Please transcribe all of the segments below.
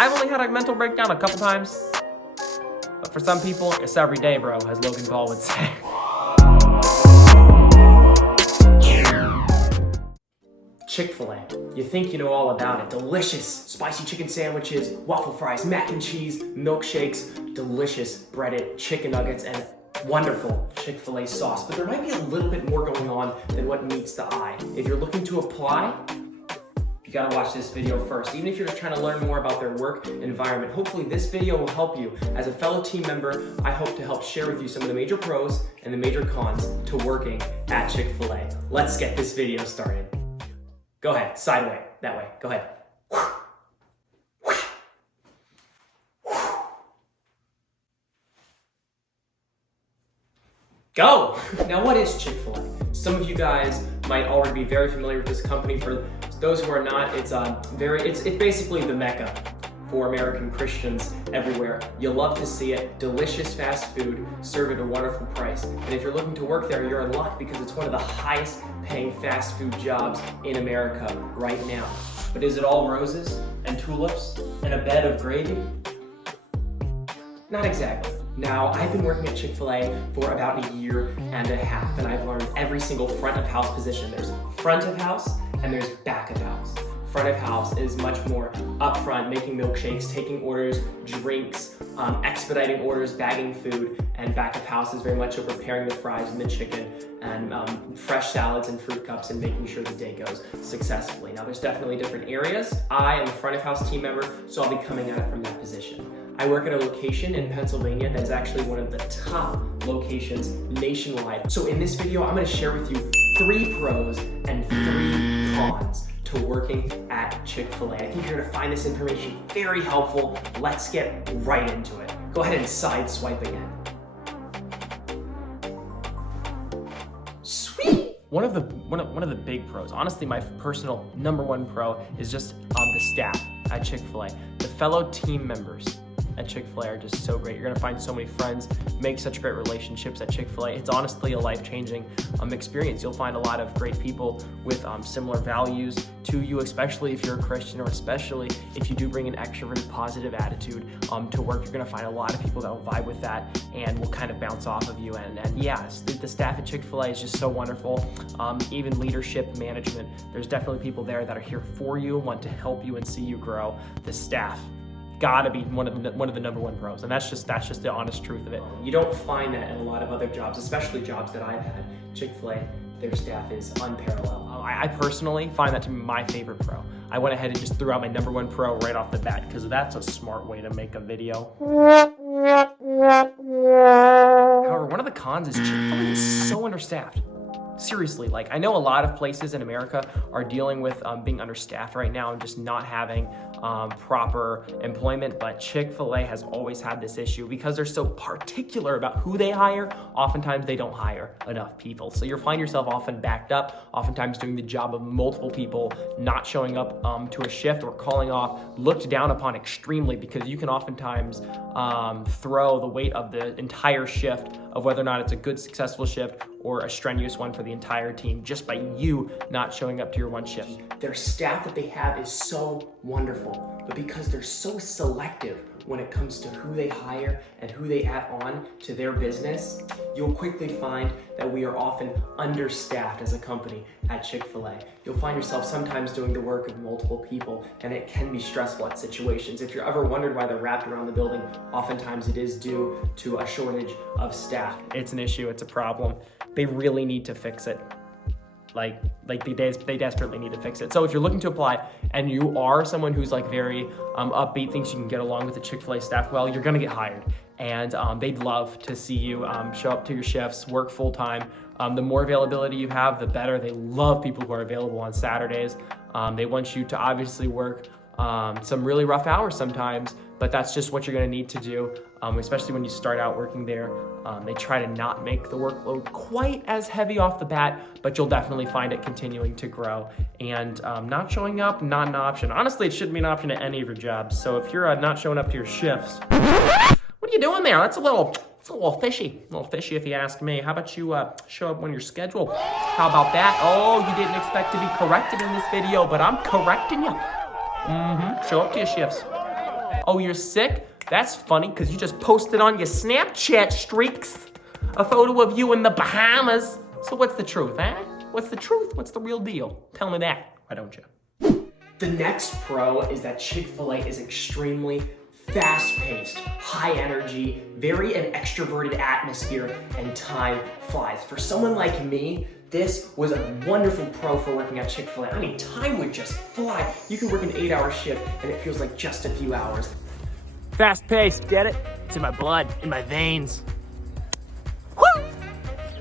I've only had a mental breakdown a couple times. But for some people, it's every day, bro, as Logan Paul would say. Chick-Fil-A. You think you know all about it. Delicious spicy chicken sandwiches, waffle fries, mac and cheese, milkshakes, delicious breaded chicken nuggets, and wonderful Chick-Fil-A sauce. But there might be a little bit more going on than what meets the eye. If you're looking to apply, you gotta watch this video first. Even if you're just trying to learn more about their work environment, hopefully this video will help you. As a fellow team member, I hope to help share with you some of the major pros and the major cons to working at Chick-Fil-A. Let's get this video started. Go ahead, side way, that way, go ahead. Go! Now what is Chick-Fil-A? Some of you guys might already be very familiar with this company. For those who are not, it's basically the Mecca for American Christians everywhere. You'll love to see it. Delicious fast food served at a wonderful price. And if you're looking to work there, you're in luck because it's one of the highest paying fast food jobs in America right now. But is it all roses and tulips and a bed of gravy? Not exactly. Now, I've been working at Chick-Fil-A for about a year and a half, and I've learned every single front of house position. There's front of house and there's back of house. Front of house is much more upfront, making milkshakes, taking orders, drinks, expediting orders, bagging food, and back of house is very much so preparing the fries and the chicken and fresh salads and fruit cups and making sure the day goes successfully. Now, there's definitely different areas. I am a front of house team member, so I'll be coming at it from that position. I work at a location in Pennsylvania that's actually one of the top locations nationwide. So in this video, I'm gonna share with you 3 pros and 3 cons to working at Chick-Fil-A. I think you're gonna find this information very helpful. Let's get right into it. Go ahead and side swipe again. Sweet! One of the big pros, honestly, my personal #1 pro is just the staff at Chick-Fil-A. The fellow team members at Chick-Fil-A are just so great. You're gonna find so many friends, make such great relationships at Chick-Fil-A. It's honestly a life-changing experience. You'll find a lot of great people with similar values to you, especially if you're a Christian, or especially if you do bring an extroverted, positive attitude to work. You're gonna find a lot of people that will vibe with that and will kind of bounce off of you. And yes, the staff at Chick-Fil-A is just so wonderful. Even leadership, management, there's definitely people there that are here for you, want to help you and see you grow. The staff gotta be one of the #1 pros, and that's just the honest truth of it. You don't find that in a lot of other jobs, especially jobs that I've had. Chick-Fil-A, their staff is unparalleled. I personally find that to be my favorite pro. I went ahead and just threw out my #1 pro right off the bat because that's a smart way to make a video. However, one of the cons is Chick-Fil-A is so understaffed. Seriously, like, I know a lot of places in America are dealing with being understaffed right now and just not having proper employment, but Chick-fil-A has always had this issue because they're so particular about who they hire. Oftentimes they don't hire enough people. So you'll find yourself often backed up, oftentimes doing the job of multiple people, not showing up to a shift or calling off, looked down upon extremely because you can oftentimes throw the weight of the entire shift of whether or not it's a good, successful shift or a strenuous one for the entire team just by you not showing up to your one shift. Their staff that they have is so wonderful, but because they're so selective when it comes to who they hire and who they add on to their business, you'll quickly find that we are often understaffed as a company at Chick-fil-A. You'll find yourself sometimes doing the work of multiple people, and it can be stressful at situations. If you're ever wondered why they're wrapped around the building, oftentimes it is due to a shortage of staff. It's an issue, it's a problem. They really need to fix it. They desperately need to fix it. So if you're looking to apply and you are someone who's like very upbeat, thinks you can get along with the Chick-fil-A staff well, you're gonna get hired. And they'd love to see you show up to your shifts, work full time. The more availability you have, the better. They love people who are available on Saturdays. They want you to obviously work some really rough hours sometimes, but that's just what you're gonna need to do, especially when you start out working there. They try to not make the workload quite as heavy off the bat, but you'll definitely find it continuing to grow. And not showing up, not an option. Honestly, it shouldn't be an option at any of your jobs. So if you're not showing up to your shifts, what are you doing there? It's a little fishy. A little fishy if you ask me. How about you show up when you're scheduled? How about that? Oh, you didn't expect to be corrected in this video, but I'm correcting you. Show up to your shifts. Oh, you're sick? That's funny, because you just posted on your Snapchat streaks a photo of you in the Bahamas. So what's the truth, eh? What's the truth? What's the real deal? Tell me that, why don't you? The next pro is that Chick-fil-A is extremely fast-paced, high energy, very an extroverted atmosphere, and time flies. For someone like me, this was a wonderful pro for working at Chick-fil-A. I mean, time would just fly. You can work an 8-hour shift and it feels like just a few hours. Fast-paced, get it? It's in my blood, in my veins. Woo!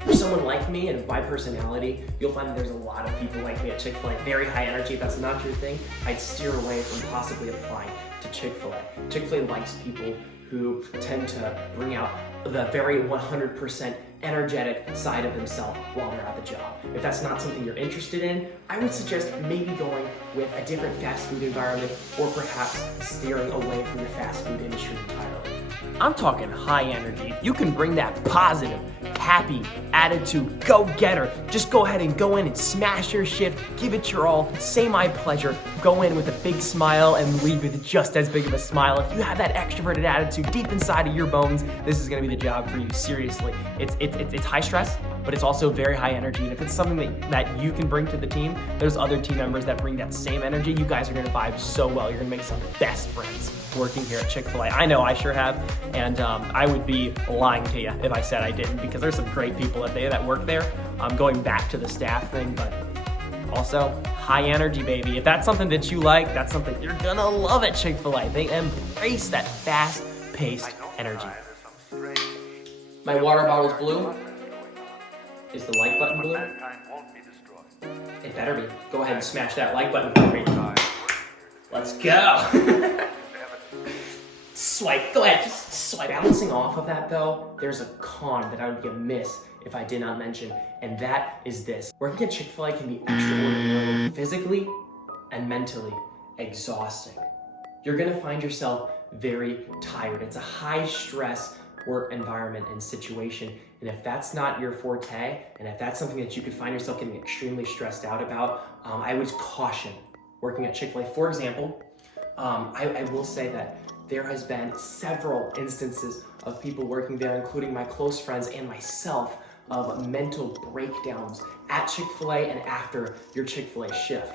For someone like me and my personality, you'll find that there's a lot of people like me at Chick-fil-A. Very high energy. If that's not your thing, I'd steer away from possibly applying to Chick-fil-A. Chick-fil-A likes people who tend to bring out the very 100% energetic side of themselves while they're at the job. If that's not something you're interested in, I would suggest maybe going with a different fast food environment or perhaps steering away from the fast food industry entirely. I'm talking high energy. If you can bring that positive, happy attitude, go-getter, just go ahead and go in and smash your shift, give it your all, say my pleasure, go in with a big smile and leave with just as big of a smile. If you have that extroverted attitude deep inside of your bones, this is gonna be the job for you, seriously. It's high stress, but it's also very high energy. And if it's something that you can bring to the team, there's other team members that bring that same energy. You guys are gonna vibe so well. You're gonna make some of the best friends working here at Chick-fil-A. I know I sure have, and I would be lying to you if I said I didn't, because there's some great people that work there. Going back to the staff thing, but also high energy, baby. If that's something that you like, that's something you're gonna love at Chick-fil-A. They embrace that fast-paced energy. My water bottle's blue. Is the like button blue? It better be. Go ahead and smash that like button for me. Let's go. Swipe, go ahead, just swipe. Bouncing off of that though, there's a con that I would be amiss if I did not mention, and that is this. Working at Chick-fil-A can be extraordinarily physically and mentally exhausting. You're gonna find yourself very tired. It's a high stress work environment and situation. And if that's not your forte, and if that's something that you could find yourself getting extremely stressed out about, I would caution working at Chick-fil-A. For example, I will say that there has been several instances of people working there, including my close friends and myself, of mental breakdowns at Chick-fil-A and after your Chick-fil-A shift.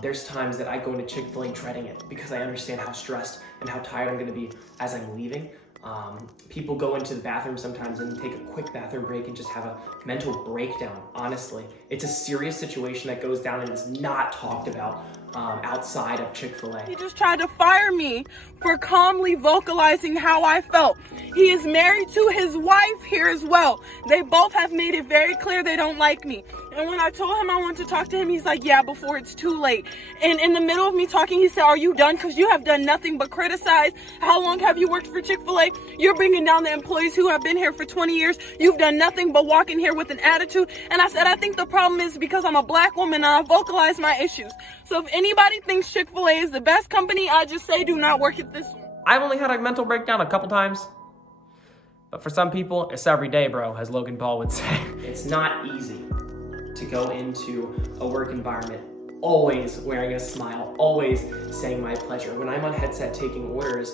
There's times that I go into Chick-fil-A dreading it because I understand how stressed and how tired I'm gonna be as I'm leaving. People go into the bathroom sometimes and take a quick bathroom break and just have a mental breakdown, honestly. It's a serious situation that goes down and is not talked about outside of Chick-fil-A. He just tried to fire me for calmly vocalizing how I felt. He is married to his wife here as well. They both have made it very clear they don't like me. And when I told him I wanted to talk to him, he's like, yeah, before it's too late. And in the middle of me talking, he said, are you done? Because you have done nothing but criticize. How long have you worked for Chick-fil-A? You're bringing down the employees who have been here for 20 years. You've done nothing but walk in here with an attitude. And I said, I think the problem is because I'm a black woman and I vocalize my issues. So if anybody thinks Chick-fil-A is the best company, I just say do not work at this one. I've only had a mental breakdown a couple times. But for some people, it's every day, bro, as Logan Paul would say. It's not easy to go into a work environment always wearing a smile, always saying my pleasure. When I'm on headset taking orders,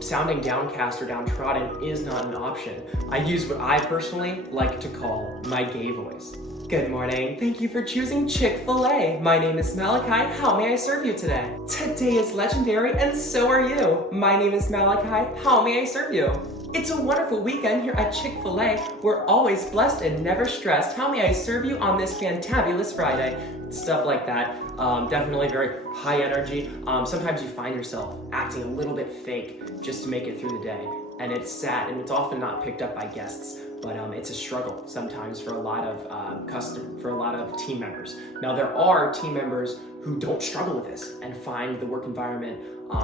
sounding downcast or downtrodden is not an option. I use what I personally like to call my gay voice. Good morning. Thank you for choosing Chick-fil-A. My name is Malachi. How may I serve you today? Today is legendary and so are you. My name is Malachi. How may I serve you? It's a wonderful weekend here at Chick-fil-A. We're always blessed and never stressed. How may I serve you on this fantabulous Friday? Stuff like that. Definitely very high energy. Sometimes you find yourself acting a little bit fake just to make it through the day. And it's sad and it's often not picked up by guests. But it's a struggle sometimes for a lot of team members. Now there are team members who don't struggle with this and find the work environment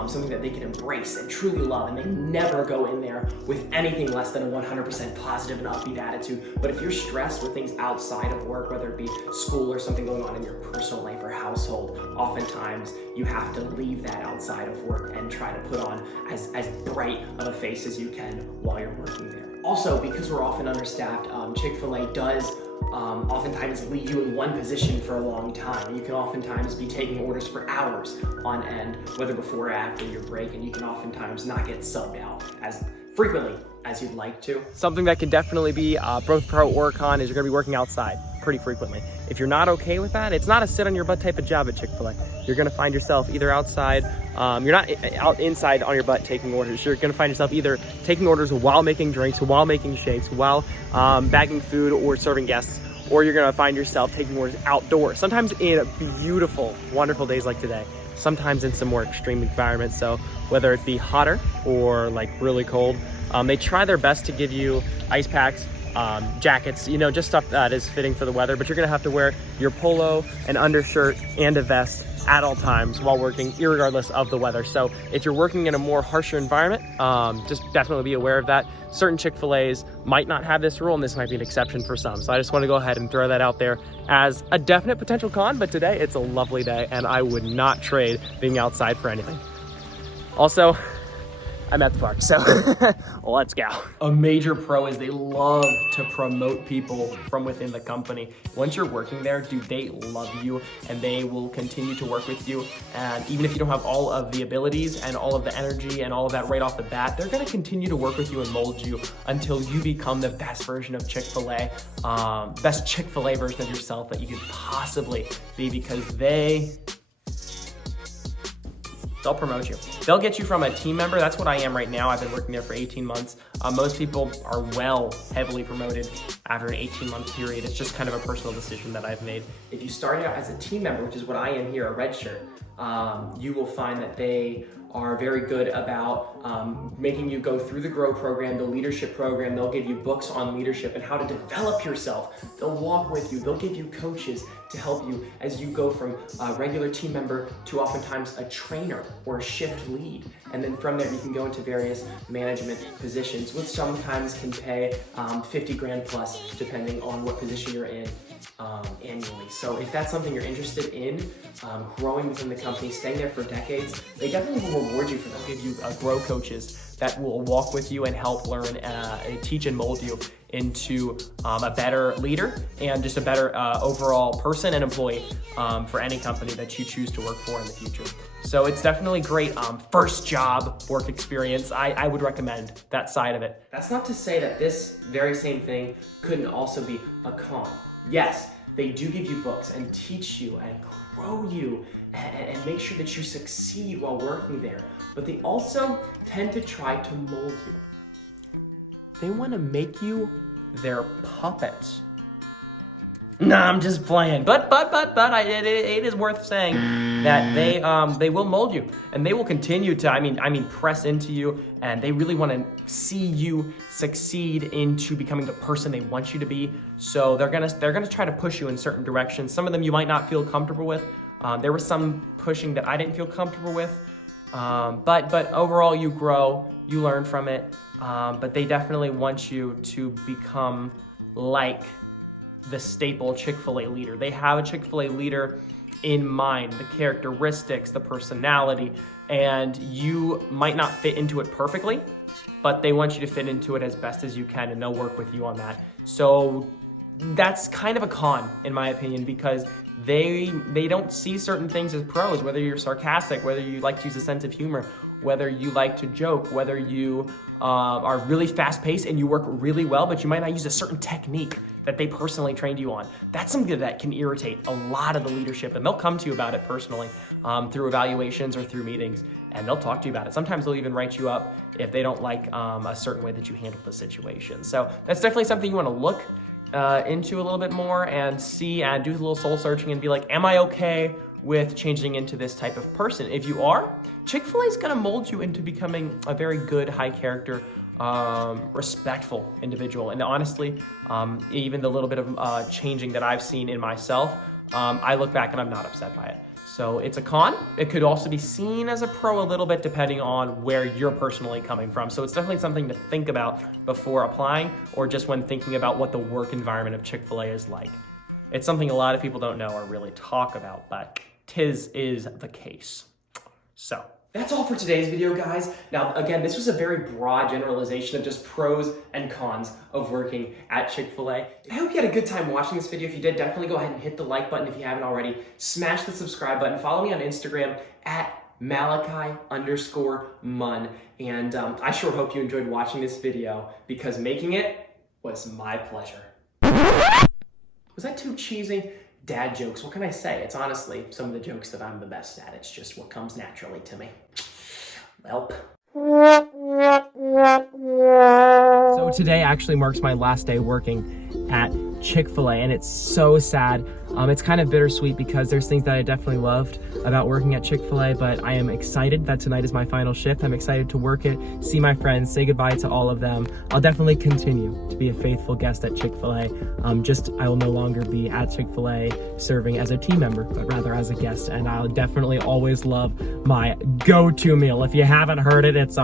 something that they can embrace and truly love, and they never go in there with anything less than a 100% positive and upbeat attitude. But if you're stressed with things outside of work, whether it be school or something going on in your personal life or household, oftentimes you have to leave that outside of work and try to put on as bright of a face as you can while you're working there. Also, because we're often understaffed, Chick-fil-A does oftentimes leave you in one position for a long time. You can oftentimes be taking orders for hours on end, whether before or after your break, and you can oftentimes not get subbed out as frequently as you'd like to. Something that can definitely be both pro or con is you're gonna be working outside pretty frequently. If you're not okay with that, it's not a sit on your butt type of job at Chick-fil-A. You're gonna find yourself either outside, you're not out inside on your butt taking orders. You're gonna find yourself either taking orders while making drinks, while making shakes, while bagging food or serving guests, or you're gonna find yourself taking orders outdoors, sometimes in beautiful, wonderful days like today, sometimes in some more extreme environments. So whether it be hotter or like really cold, they try their best to give you ice packs, jackets, you know, just stuff that is fitting for the weather, but you're gonna have to wear your polo, an undershirt, and a vest at all times while working, irregardless of the weather. So if you're working in a more harsher environment, just definitely be aware of that. Certain Chick-fil-A's might not have this rule, and this might be an exception for some. So I just want to go ahead and throw that out there as a definite potential con, but today it's a lovely day and I would not trade being outside for anything. Also, I'm at the park, so let's go. A major pro is they love to promote people from within the company. Once you're working there, dude, they love you and they will continue to work with you. And even if you don't have all of the abilities and all of the energy and all of that right off the bat, they're gonna continue to work with you and mold you until you become the best version of Chick-fil-A, best Chick-fil-A version of yourself that you could possibly be, because they'll promote you. They'll get you from a team member. That's what I am right now. I've been working there for 18 months. Most people are heavily promoted after an 18-month period. It's just kind of a personal decision that I've made. If you start out as a team member, which is what I am here, a red shirt, you will find that they are very good about making you go through the GROW program, the leadership program. They'll give you books on leadership and how to develop yourself. They'll walk with you. They'll give you coaches to help you as you go from a regular team member to oftentimes a trainer or a shift lead. And then from there, you can go into various management positions, which sometimes can pay 50 grand plus, depending on what position you're in annually. So if that's something you're interested in, growing within the company, staying there for decades, they definitely will reward you for that. They'll give you GROW coaches that will walk with you and help learn, teach and mold you into a better leader and just a better overall person and employee for any company that you choose to work for in the future. So it's definitely great first job work experience. I would recommend that side of it. That's not to say that this very same thing couldn't also be a con. Yes, they do give you books and teach you and grow you and make sure that you succeed while working there. But they also tend to try to mold you. They want to make you their puppet. Nah, I'm just playing. But it is worth saying that they will mold you and they will continue to, I mean, press into you, and they really want to see you succeed into becoming the person they want you to be. So they're gonna try to push you in certain directions. Some of them you might not feel comfortable with. There was some pushing that I didn't feel comfortable with. But overall you grow, you learn from it. But they definitely want you to become like the staple Chick-fil-A leader. They have a Chick-fil-A leader in mind, the characteristics, the personality, and you might not fit into it perfectly, but they want you to fit into it as best as you can, and they'll work with you on that. So that's kind of a con, in my opinion, because they don't see certain things as pros, whether you're sarcastic, whether you like to use a sense of humor, whether you like to joke, whether you are really fast-paced and you work really well, but you might not use a certain technique that they personally trained you on. That's something that can irritate a lot of the leadership, and they'll come to you about it personally through evaluations or through meetings, and they'll talk to you about it. Sometimes they'll even write you up if they don't like a certain way that you handle the situation. So that's definitely something you want to look into a little bit more and see and do a little soul searching and be like, am I okay with changing into this type of person? If you are, Chick-fil-A is gonna mold you into becoming a very good, high character, respectful individual. And honestly, even the little bit of changing that I've seen in myself, I look back and I'm not upset by it. So it's a con. It could also be seen as a pro a little bit depending on where you're personally coming from. So it's definitely something to think about before applying, or just when thinking about what the work environment of Chick-fil-A is like. It's something a lot of people don't know or really talk about, but tis is the case. So That's all for today's video, guys. Now, again, this was a very broad generalization of just pros and cons of working at Chick-fil-A. I hope you had a good time watching this video. If you did, definitely go ahead and hit the like button if you haven't already. Smash the subscribe button. Follow me on Instagram at Malachi_Mun. And I sure hope you enjoyed watching this video because making it was my pleasure. Was that too cheesy? Dad jokes, what can I say? It's honestly some of the jokes that I'm the best at. It's just what comes naturally to me. Welp. So today actually marks my last day working at Chick-fil-A, and it's so sad. It's kind of bittersweet because there's things that I definitely loved about working at Chick-fil-A, but I am excited that tonight is my final shift. I'm excited to work it, see my friends, say goodbye to all of them. I'll definitely continue to be a faithful guest at Chick-fil-A. I will no longer be at Chick-fil-A serving as a team member, but rather as a guest, and I'll definitely always love my go-to meal. If you haven't heard it, it's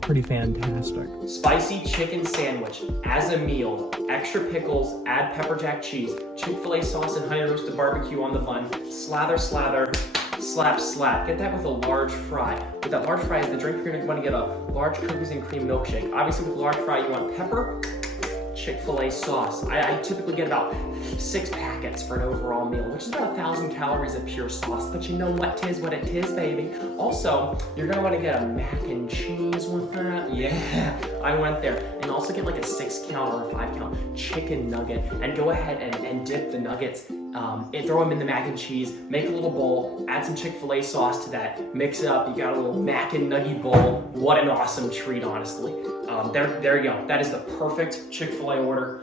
pretty fantastic. Spicy chicken sandwich as a meal, extra pickles, add pepper jack cheese, Chick-fil-A sauce and honey roasted barbecue on the bun, slather, slather, slap, slap. Get that with a large fry. With that large fry is the drink, you're gonna wanna get a large cookies and cream milkshake. Obviously with a large fry, you want pepper, Chick-fil-A sauce. I typically get about 6 packets for an overall meal, which is about 1,000 calories of pure sauce, but you know what it is, baby. Also, you're gonna wanna get a mac and cheese with that. Yeah, I went there. And also get like a 6-count or a 5-count chicken nugget and go ahead and dip the nuggets and throw them in the mac and cheese, make a little bowl, add some Chick-fil-A sauce to that, mix it up, you got a little mac and nugget bowl. What an awesome treat, honestly. There you go. That is the perfect Chick-fil-A order.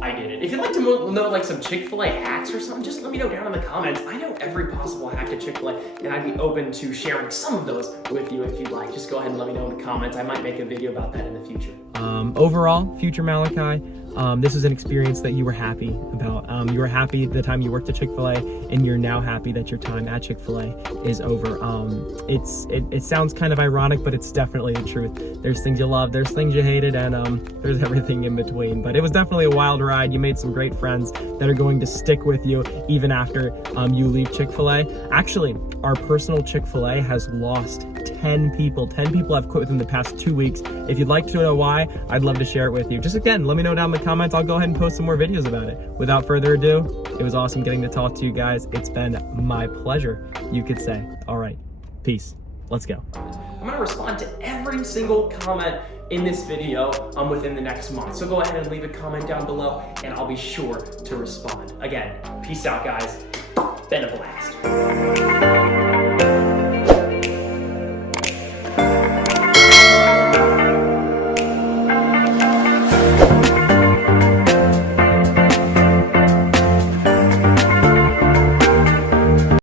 I did it. If you'd like to know like some Chick-fil-A hacks or something, just let me know down in the comments. I know every possible hack at Chick-fil-A, and I'd be open to sharing some of those with you if you'd like. Just go ahead and let me know in the comments. I might make a video about that in the future. Overall, future Malachi, this is an experience that you were happy about. You were happy the time you worked at Chick-fil-A, and you're now happy that your time at Chick-fil-A is over. It sounds kind of ironic, but it's definitely the truth. There's things you love, there's things you hated, and there's everything in between. But it was definitely a wild ride. You made some great friends that are going to stick with you even after you leave Chick-fil-A. Actually, our personal Chick-fil-A has lost 10 people. 10 people have quit within the past 2 weeks. If you'd like to know why, I'd love to share it with you. Just again, let me know down in the comments. I'll go ahead and post some more videos about it. Without further ado, it was awesome getting to talk to you guys. It's been my pleasure, you could say. All right, peace. Let's go. I'm gonna respond to every single comment in this video within the next month. So go ahead and leave a comment down below and I'll be sure to respond. Again, peace out, guys. Been a blast.